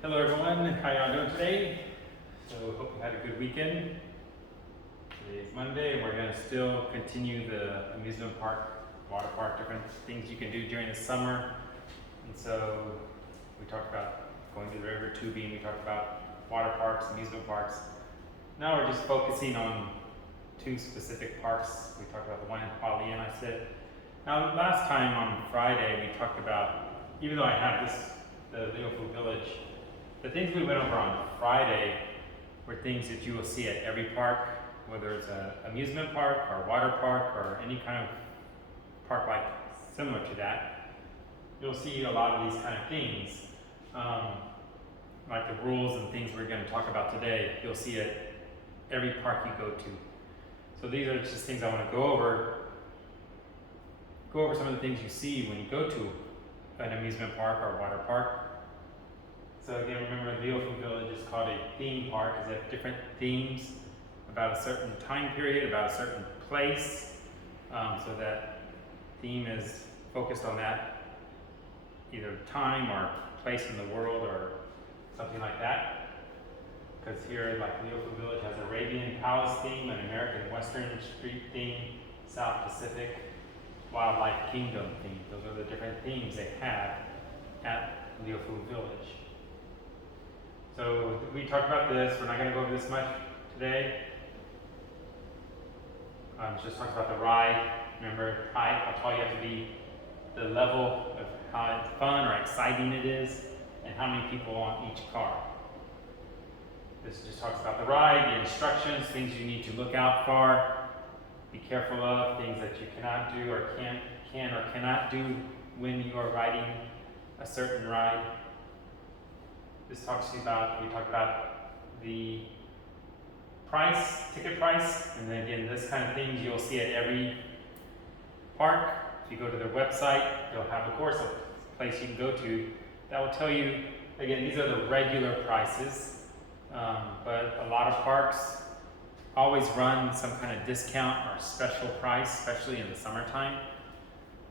Hello everyone, how y'all doing today? So hope you had a good weekend. Today's Monday and we're going to still continue the amusement park, water park, different things you can do during the summer. And so we talked about going to the river tubing, we talked about water parks, amusement parks. Now we're just focusing on two specific parks. We talked about the one in Hualien, I said. Now last time on Friday we talked about, even though I have this, the Liufu Village, the things we went over on Friday were things that you will see at every park, whether it's an amusement park or water park or any kind of park like similar to that. You'll see a lot of these kind of things, like the rules and things we're going to talk about today. You'll see at every park you go to. So these are just things I want to go over. Go over some of the things you see when you go to an amusement park or water park. So again, remember the Liufu Village is called a theme park because they have different themes about a certain time period, about a certain place. So that theme is focused on that, either time or place in the world or something like that. Because here, like Liufu Village has Arabian Palace theme, an American Western Street theme, South Pacific Wildlife Kingdom theme. Those are the different themes they have at Liufu Village. So we talked about this. We're not going to go over this much today. Just talked about the ride. Remember, how tall you have to be, the level of how fun or exciting it is, and how many people on each car. This just talks about the ride, the instructions, things you need to look out for, be careful of, things that you cannot do or can or cannot do when you are riding a certain ride. This talks to you about, we talked about the price, ticket price, and then again, this kind of things you'll see at every park. If you go to their website, they'll have, of course, a place you can go to that will tell you, again, these are the regular prices, but a lot of parks always run some kind of discount or special price, especially in the summertime.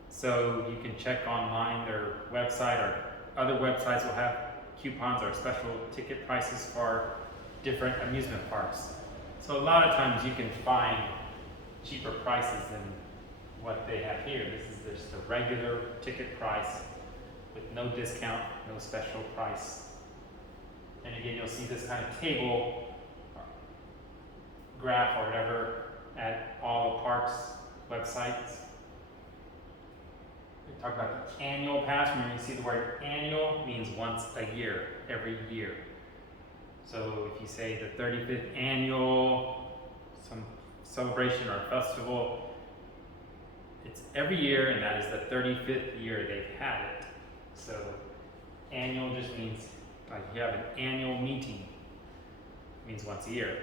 So you can check online, their website or other websites will have coupons or special ticket prices for different amusement parks. So a lot of times you can find cheaper prices than what they have here. This is just a regular ticket price with no discount, no special price. And again, you'll see this kind of table, graph or whatever at all the parks websites. We talk about the annual pass. Remember, you see the word annual means once a year, every year. So if you say the 35th annual, some celebration or festival, it's every year, and that is the 35th year they've had it. So annual just means like you have an annual meeting. It means once a year.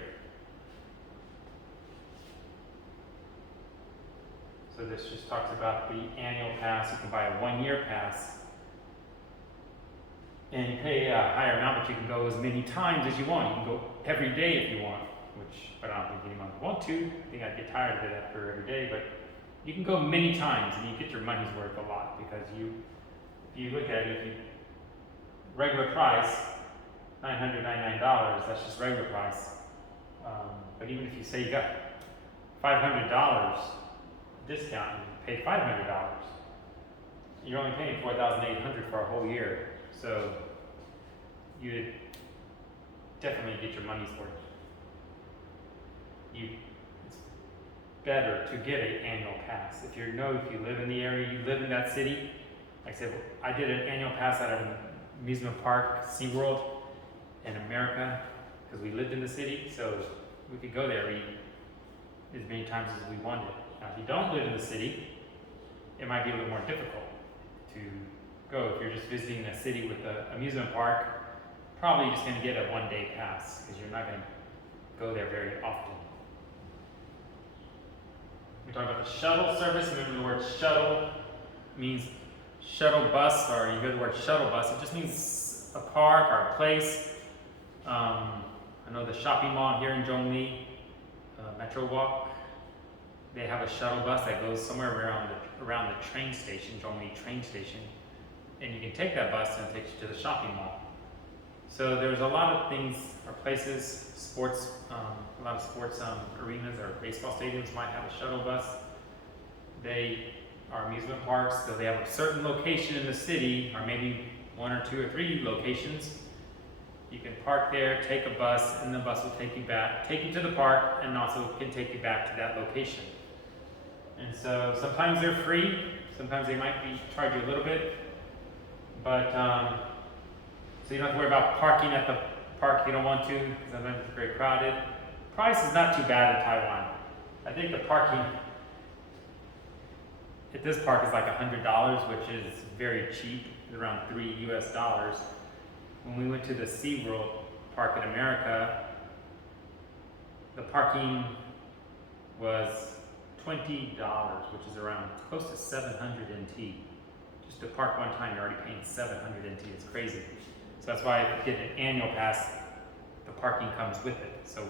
So this just talks about the annual pass. You can buy a 1-year pass and you pay a higher amount, but you can go as many times as you want. You can go every day if you want, but I don't think anyone would want to. I think I'd get tired of it after every day, but you can go many times and you get your money's worth a lot because if you look at it, regular price, $999, that's just regular price. But even if you say you got $500 discount and you pay $500, you're only paying $4,800 for a whole year. So you'd definitely get your money's worth. It's better to get an annual pass. If you live in the area, you live in that city. Like I said, I did an annual pass at an amusement park, SeaWorld in America, because we lived in the city, so we could go there as many times as we wanted. Now, if you don't live in the city, it might be a little more difficult to go. If you're just visiting a city with an amusement park, probably just going to get a 1-day pass because you're not going to go there very often. We talked about the shuttle service. Remember the word shuttle means shuttle bus, or you hear the word shuttle bus, it just means a park or a place. I know the shopping mall here in Zhongli, Metro Walk, they have a shuttle bus that goes somewhere around the train station, Zhongli train station, and you can take that bus and it takes you to the shopping mall. So there's a lot of things or places, sports, a lot of sports arenas or baseball stadiums might have a shuttle bus. They are amusement parks, so they have a certain location in the city, or maybe 1 or 2 or 3 locations. You can park there, take a bus, and the bus will take you to the park, and also can take you back to that location. And so sometimes they're free, sometimes they might charge you a little bit, but so you don't have to worry about parking at the park if you don't want to, because sometimes it's very crowded. Price is not too bad in Taiwan. I think the parking at this park is like $100, which is very cheap. It's around $3 US. When we went to the SeaWorld park in America, the parking was $20, which is around close to 700 NT. Just to park one time, you're already paying 700 NT. It's crazy. So that's why if you get an annual pass, the parking comes with it. So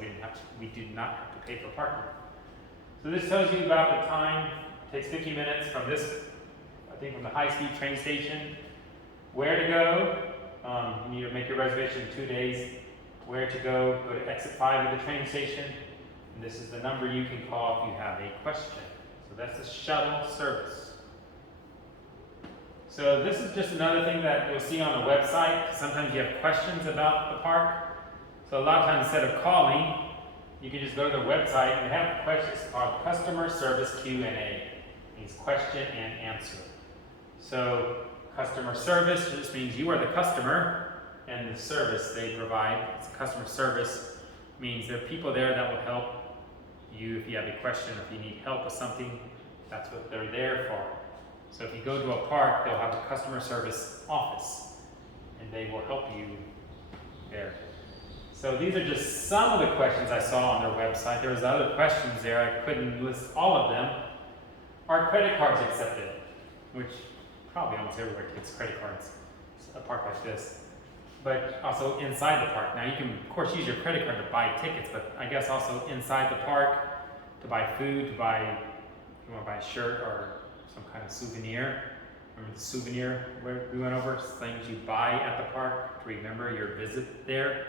we did not have to pay for parking. So this tells you about the time. It takes 50 minutes from this, I think from the high-speed train station. Where to go, you need to make your reservation in 2 days. Where to go to exit 5 of the train station. And this is the number you can call if you have a question. So that's the shuttle service. So this is just another thing that you'll see on the website. Sometimes you have questions about the park. So a lot of times instead of calling, you can just go to the website and have questions called Customer Service Q&A. It means question and answer. So customer service just means you are the customer, and the service they provide, it's customer service, means there are people there that will help you if you have a question, if you need help with something, that's what they're there for. So if you go to a park, they'll have a customer service office, and they will help you there. So these are just some of the questions I saw on their website. There was other questions there, I couldn't list all of them. Are credit cards accepted? Which probably almost everywhere gets credit cards, a park like this. But also inside the park. Now you can, of course, use your credit card to buy tickets, but I guess also inside the park to buy food, if you want to buy a shirt or some kind of souvenir. Remember the souvenir where we went over? Things you buy at the park to remember your visit there.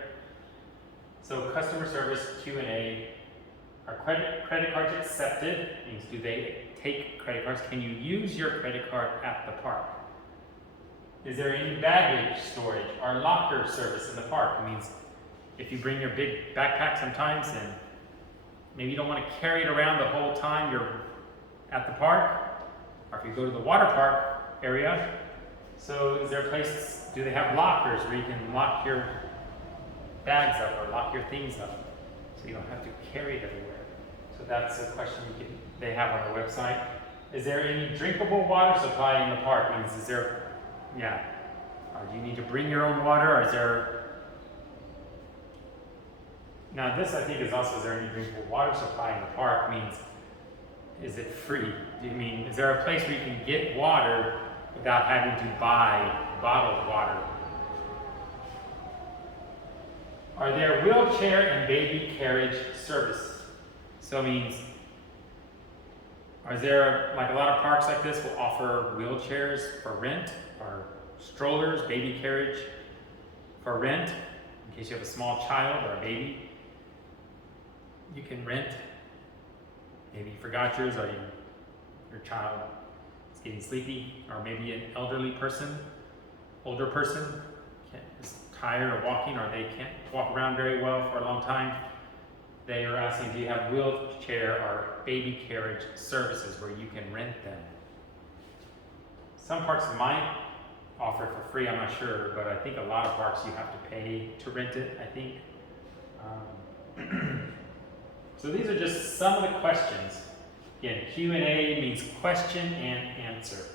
So customer service Q&A. Are credit cards accepted? Means do they take credit cards? Can you use your credit card at the park? Is there any baggage storage or locker service in the park? It means if you bring your big backpack sometimes and maybe you don't want to carry it around the whole time you're at the park, or if you go to the water park area, so is there a place, do they have lockers where you can lock your bags up or lock your things up so you don't have to carry it everywhere? So that's a question they have on their website. Is there any drinkable water supply in the park? Means is there, do you need to bring your own water, or is there, now this I think is also, is there any drinkable water supply in the park? Means, is it free? Do you mean, is there a place where you can get water without having to buy bottled water? Are there wheelchair and baby carriage service? So it means, is there, like a lot of parks like this will offer wheelchairs for rent, or strollers, baby carriage for rent, in case you have a small child or a baby. You can rent. Maybe you forgot yours, or your child is getting sleepy, or maybe an elderly person, older person, is tired of walking, or they can't walk around very well for a long time. They are asking, do you have wheelchair or baby carriage services where you can rent them? Some parks might offer it for free, I'm not sure, but I think a lot of parks you have to pay to rent it, I think. So these are just some of the questions. Again, Q&A means question and answer.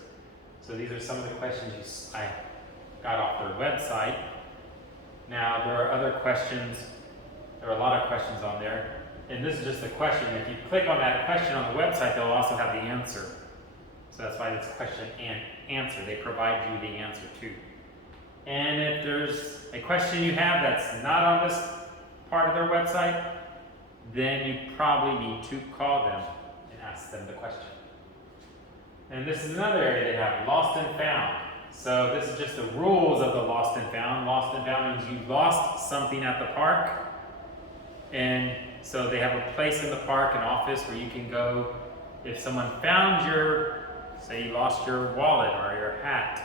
So these are some of the questions I got off their website. Now there are other questions. There are a lot of questions on there. And this is just a question. If you click on that question on the website, they'll also have the answer. So that's why it's question and answer. They provide you the answer too. And if there's a question you have that's not on this part of their website, then you probably need to call them and ask them the question. And this is another area they have, lost and found. So this is just the rules of the lost and found. Lost and found means you lost something at the park. And so they have a place in the park, an office where you can go. If someone found say you lost your wallet or your hat,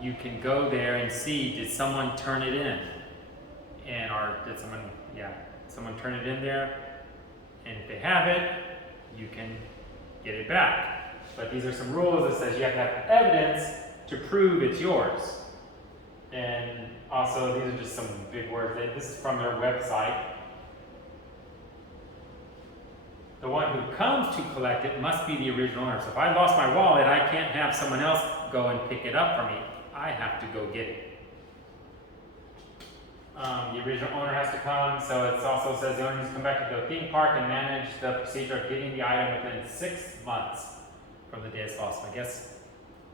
you can go there and see, did someone turn it in? Or did someone turn it in there? And if they have it, you can get it back. But these are some rules that says you have to have evidence to prove it's yours. And also, these are just some big words. This is from their website. The one who comes to collect it must be the original owner. So if I lost my wallet, I can't have someone else go and pick it up for me. I have to go get it. The original owner has to come, so it also says the owner needs to come back to the theme park and manage the procedure of getting the item within 6 months from the day it's lost. I guess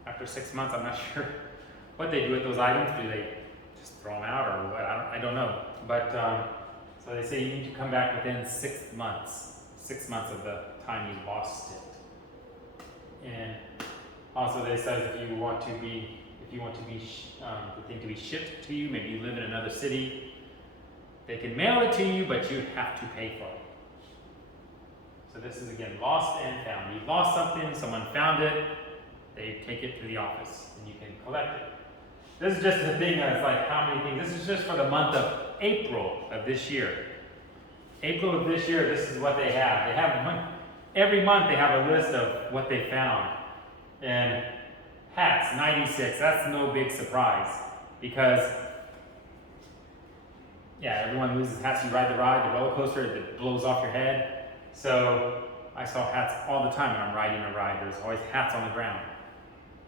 after 6 months, I'm not sure what they do with those items. Do they just throw them out or what? I don't know. But so they say you need to come back within 6 months. 6 months of the time you lost it. And also they said if you want the thing to be shipped to you, maybe you live in another city, they can mail it to you, but you have to pay for it. So this is again lost and found. You lost something, someone found it, they take it to the office and you can collect it. This is just a thing that's like how many things. This is just for the month of April of this year. April of this year, this is what they have. They have every month they have a list of what they found. And hats, 96, that's no big surprise because everyone loses hats. You ride the roller coaster that blows off your head. So I saw hats all the time when I'm riding a ride. There's always hats on the ground.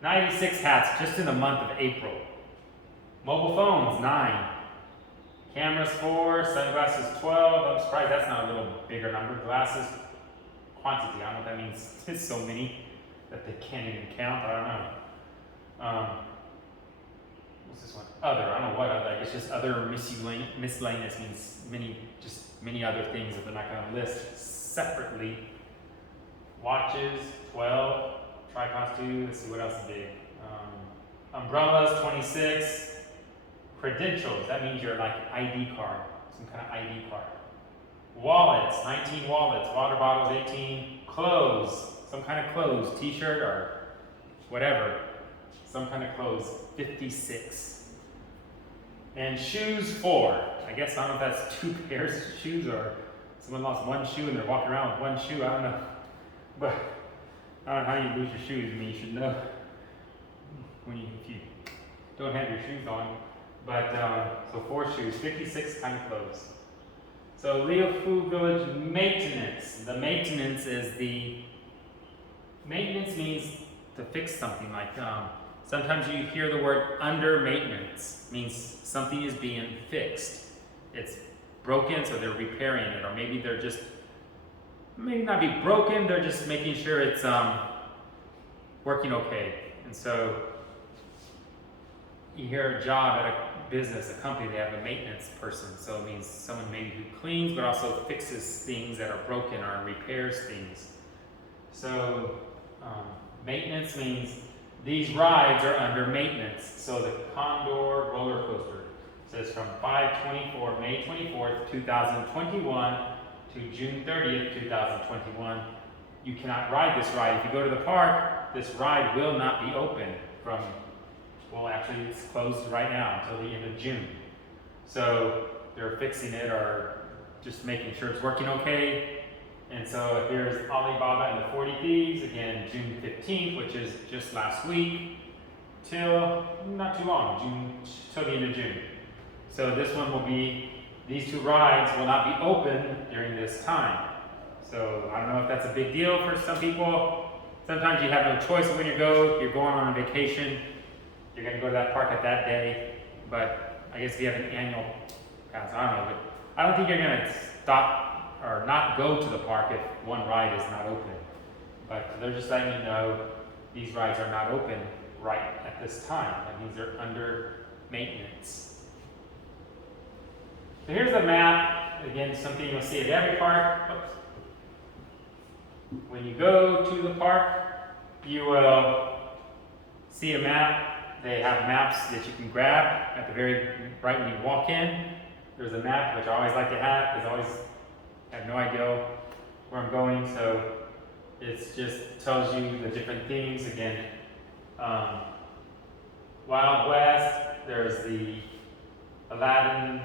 96 hats just in the month of April. Mobile phones, 9. Cameras, 4. Sunglasses, 12. I'm surprised that's not a little bigger number. Glasses, quantity. I don't know what that means. It's so many that they can't even count. I don't know. What's this one? Other. I don't know what other. I guess just other miscellaneous means many other things that they're not going to list separately. Watches, 12. Tripods, 2. Let's see what else is big. Umbrellas, 26. Credentials, that means your ID card, some kind of ID card. Wallets, 19 wallets. Water bottles, 18. Clothes, some kind of clothes, t-shirt or whatever. Some kind of clothes, 56. And shoes, 4. I guess I don't know if that's 2 pairs of shoes or someone lost one shoe and they're walking around with one shoe. I don't know. But I don't know how you lose your shoes. I mean, you should know if you don't have your shoes on. But, so 4 shoes, 56 kind of clothes. So Leo Food Village maintenance. The maintenance means to fix something. Like, sometimes you hear the word under maintenance, means something is being fixed. It's broken, so they're repairing it. Or maybe they're just, maybe not be broken, they're just making sure it's working okay. And so you hear a job at a business, a company, they have a maintenance person. So it means someone maybe who cleans but also fixes things that are broken or repairs things. So maintenance means these rides are under maintenance. So the Condor roller coaster says from May 24th, 2021 to June 30th, 2021, you cannot ride this ride. If you go to the park, this ride will not be open from actually it's closed right now until the end of June. So they're fixing it or just making sure it's working okay. And so here's Alibaba and the 40 Thieves, again, June 15th, which is just last week, till not too long, till the end of June. So this one will be, these 2 rides will not be open during this time. So I don't know if that's a big deal for some people. Sometimes you have no choice when you're going on a vacation. You're going to go to that park at that day, but I guess if you have an annual pass, I don't know, but I don't think you're going to stop or not go to the park if one ride is not open. But they're just letting you know these rides are not open right at this time. That means they're under maintenance. So here's the map. Again, something you'll see at every park. Oops. When you go to the park, you will see a map. they have maps that you can grab at the very right when you walk in. There's a map, which I always like to have, because I always have no idea where I'm going. So it just tells you the different themes. Again, Wild West, there's the Aladdin,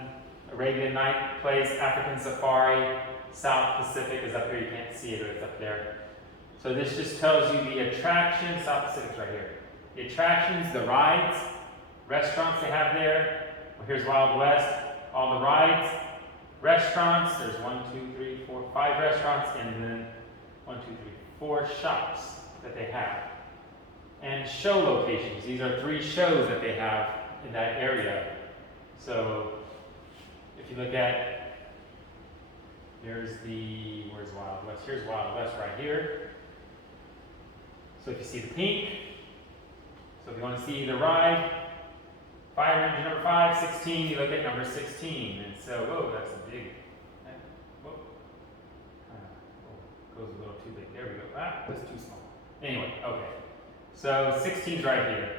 Arabian Night place, African Safari, South Pacific is up here. You can't see it, but it's up there. So this just tells you the attractions. South Pacific's right here. The attractions, the rides, restaurants they have there. Well, here's Wild West, all the rides, restaurants. There's 5 restaurants, and then 4 shops that they have. And show locations. These are 3 shows that they have in that area. So if you look at, where's Wild West? Here's Wild West right here. So if you see the pink, so if you want to see the ride, fire engine number 5, 16, you look at number 16. And so, whoa, that's a big, whoa, goes a little too big. There we go. Ah, that's too small. Anyway, okay. So 16's right here.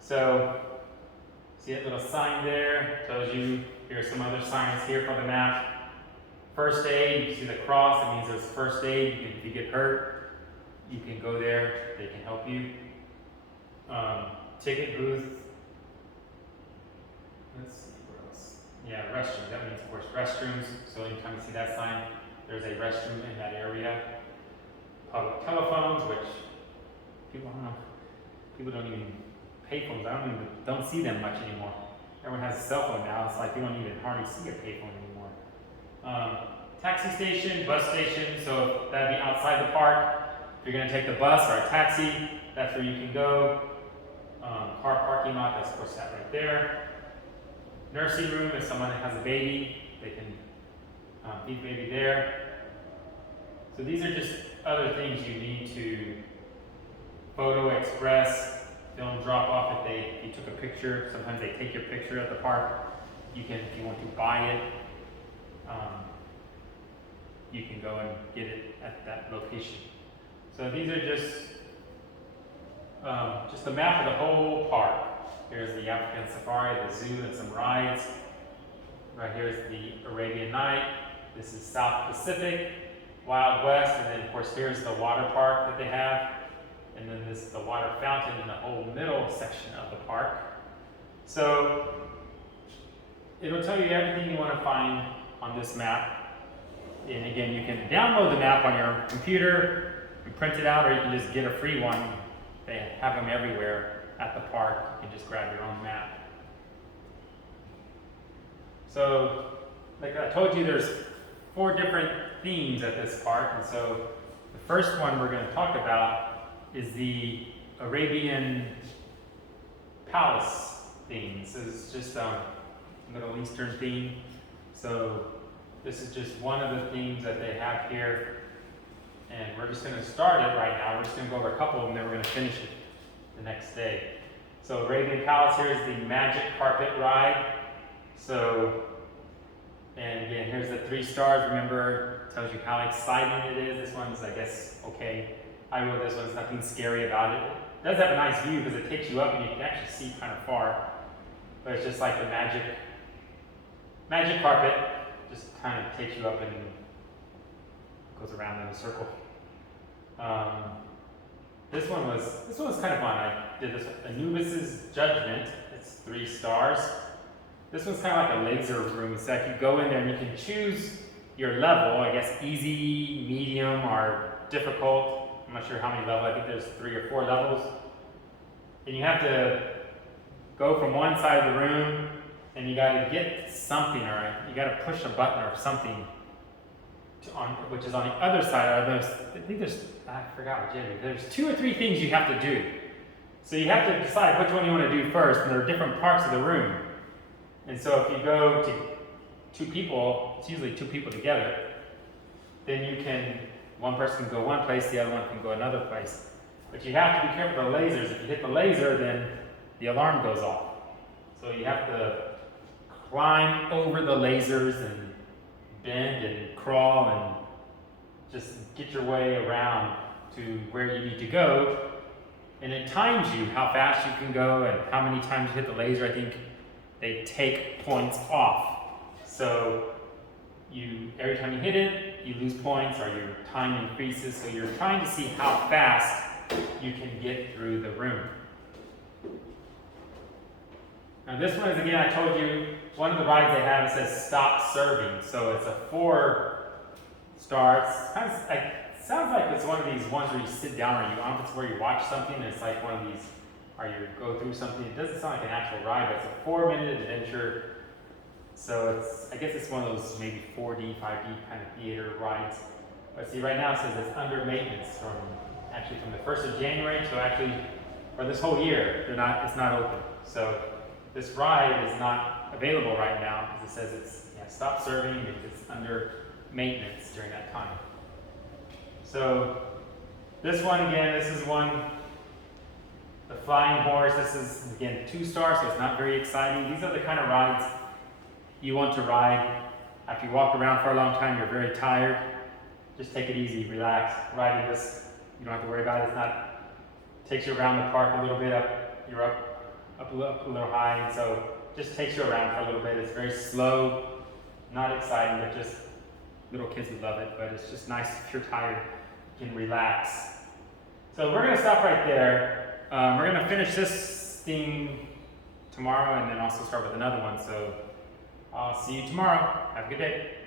So see that little sign there? Tells you, here are some other signs here for the map. First aid, you see the cross, it means there's first aid. If you get hurt, you can go there, they can help you. Ticket booth. Let's see, where else? Yeah, restrooms, that means of course restrooms. So anytime you see that sign, there's a restroom in that area. Public telephones, which people don't even, payphones, don't see them much anymore. Everyone has a cell phone now. It's like you don't even hardly see a payphone anymore. Taxi station, bus station, so that'd be outside the park. If you're gonna take the bus or a taxi, that's where you can go. Car parking lot, that's of course that right there. Nursing room, if someone has a baby, they can feed the baby there. So these are just other things you need to photo express, film drop off. If you took a picture, sometimes they take your picture at the park. You can, if you want to buy it, you can go and get it at that location. So these are just a map of the whole park. Here's the African Safari, the zoo, and some rides. Right here is the Arabian Night. This is South Pacific, Wild West, and then of course here's the water park that they have. And then this is the water fountain in the whole middle section of the park. So it'll tell you everything you want to find on this map. And again, you can download the map on your computer and print it out, or you can just get a free one. They have them everywhere at the park. You can just grab your own map. So, like I told you, there's 4 different themes at this park. And so the first one we're going to talk about is the Arabian palace theme. This is just a Middle Eastern theme. So this is just one of the themes that they have here. And we're just going to start it right now. We're just going to go over a couple of them, then we're going to finish it the next day. So Arabian Palace here is the magic carpet ride. So, and again, here's the 3 stars. Remember, it tells you how exciting it is. This one's, I guess, okay. I wrote this one, there's nothing scary about it. It does have a nice view because it takes you up and you can actually see kind of far. But it's just like the magic carpet, just kind of takes you up and goes around in a circle. This one was kind of fun. I did this Anubis's Judgment. It's 3 stars. This one's kind of like a laser room. So you go in there and you can choose your level. I guess easy, medium, or difficult. I'm not sure how many levels. I think there's 3 or 4 levels. And you have to go from one side of the room, and you got to get something, or you got to push a button or something, which is on the other side. I forgot what you did. There's 2 or 3 things you have to do. So you have to decide which one you want to do first, and there are different parts of the room. And so if you go to 2 people, it's usually 2 people together, then one person can go one place, the other one can go another place. But you have to be careful with the lasers. If you hit the laser, then the alarm goes off. So you have to climb over the lasers and bend and crawl and just get your way around to where you need to go. and it times you how fast you can go and how many times you hit the laser. I think they take points off. So every time you hit it, you lose points or your time increases. So you're trying to see how fast you can get through the room. Now this one is, again, I told you, one of the rides they have, it says stop serving. So it's a 4-star. It sounds like it's one of these ones where you sit down, or I don't know if it's where you watch something, and it's like one of these, or you go through something. It doesn't sound like an actual ride, but it's a 4-minute adventure. So I guess it's one of those maybe 4D, 5D kind of theater rides. But see, right now it says it's under maintenance from the 1st of January to for this whole year. It's not open. So this ride is not available right now because it says it's stop serving because it's under maintenance during that time. So this one again, this is the flying horse. This is again 2-star, so it's not very exciting. These are the kind of rides you want to ride after you walk around for a long time. You're very tired. Just take it easy, relax. Riding this, you don't have to worry about it. It takes you around the park a little bit. You're up a little high, and so just takes you around for a little bit. It's very slow, not exciting, but just little kids would love it. But it's just nice if you're tired, you can relax. So we're gonna stop right there. We're gonna finish this theme tomorrow, and then also start with another one. So I'll see you tomorrow. Have a good day.